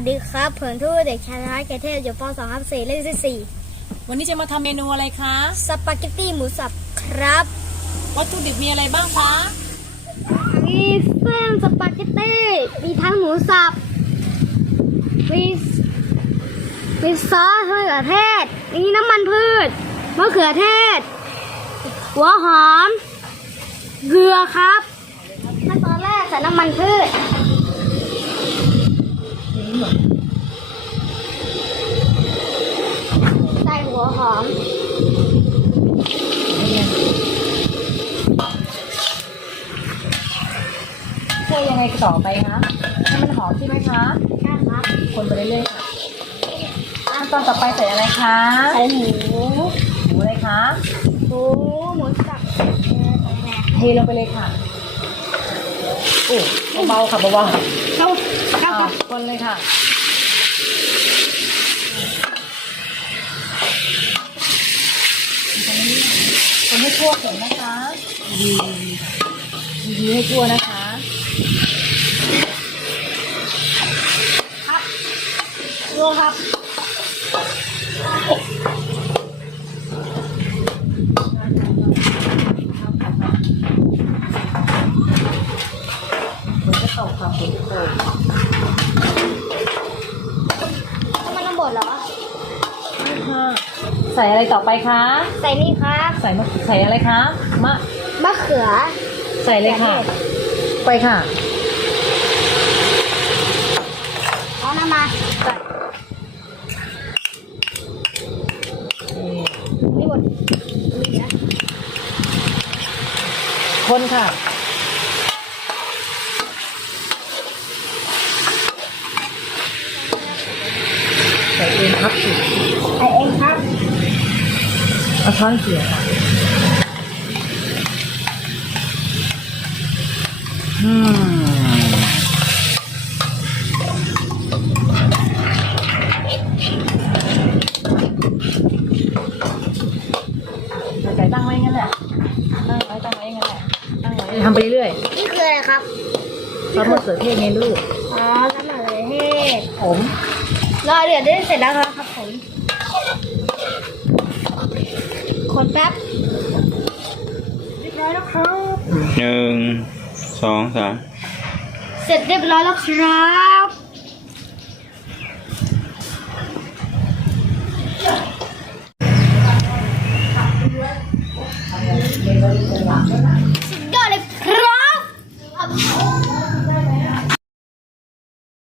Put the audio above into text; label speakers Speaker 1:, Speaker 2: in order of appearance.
Speaker 1: ดีครับผมทูตเด็กชายรัตน์เกษเทพอยู่ป .2 ครับ4เลขที่
Speaker 2: วันนี้จะมาทำเมนูอะไรคะ
Speaker 1: 4สปาเกตตี้หมูสับครับ
Speaker 2: วัตถุดิบมีอะไรบ้างคะ
Speaker 1: มีเส้นสปาเกตตี้มีทั้งหมูสับมีซอสมะเขือเทศมีน้ำมันพืชมะเขือเทศหัวหอมเกลือครับขั้นตอนแรกใส่น้ำมันพืชใส่หัวหอม
Speaker 2: เชื่อยังไงต่อไปคะให้มันหอมใช่ไหมคะ
Speaker 1: ใช่ครับ
Speaker 2: คนไปเรื่อยๆค่ะขั้นตอนต่อไปใส่อะไรคะ
Speaker 1: ใส่หมู
Speaker 2: หมูอะไรคะ
Speaker 1: หมูสับ
Speaker 2: เทลงไปเลยค่ะโอ้เบาๆค่ะเบาๆ
Speaker 1: เข้าครับ
Speaker 2: คนเลยค่ะคนให้ทั่วถึงนะคะดีให้ทั่วนะคะ
Speaker 1: รวครับ
Speaker 2: ฝนจะตกค่ะฝนจะตก
Speaker 1: น้ำมันน้ำบดเหรอ
Speaker 2: ใส่อะไรต่อไปคะ
Speaker 1: ใส่นี่ครับ
Speaker 2: ใส่อะไรคะมะ
Speaker 1: เขือ
Speaker 2: ใส่เลยค่ะ ไปค่ะ
Speaker 1: เอาน้ำมานี่หมดนี่นะ
Speaker 2: คนค่ะ ใส่เองครับสิ
Speaker 1: ใส่เองครับ
Speaker 2: เอาช้อนเกี่ยวค่ะใส่ตั้งไว้งั้นแหละตั้งไว้งั้นแหละตั้งไว้ทำไปเรื่อย
Speaker 1: นี่คืออะไรครับ
Speaker 2: ๆซอสมะเขือเทศไงลูก
Speaker 1: อ๋อน้ำมันเลยเทศ
Speaker 2: ผม
Speaker 1: รอเดือดได้เสร็จแล้วครับผมคนแป๊บเรียบร้อยแล้วครับ
Speaker 3: 1 2 3
Speaker 1: เสร็จเรียบร้อยแล้วครับ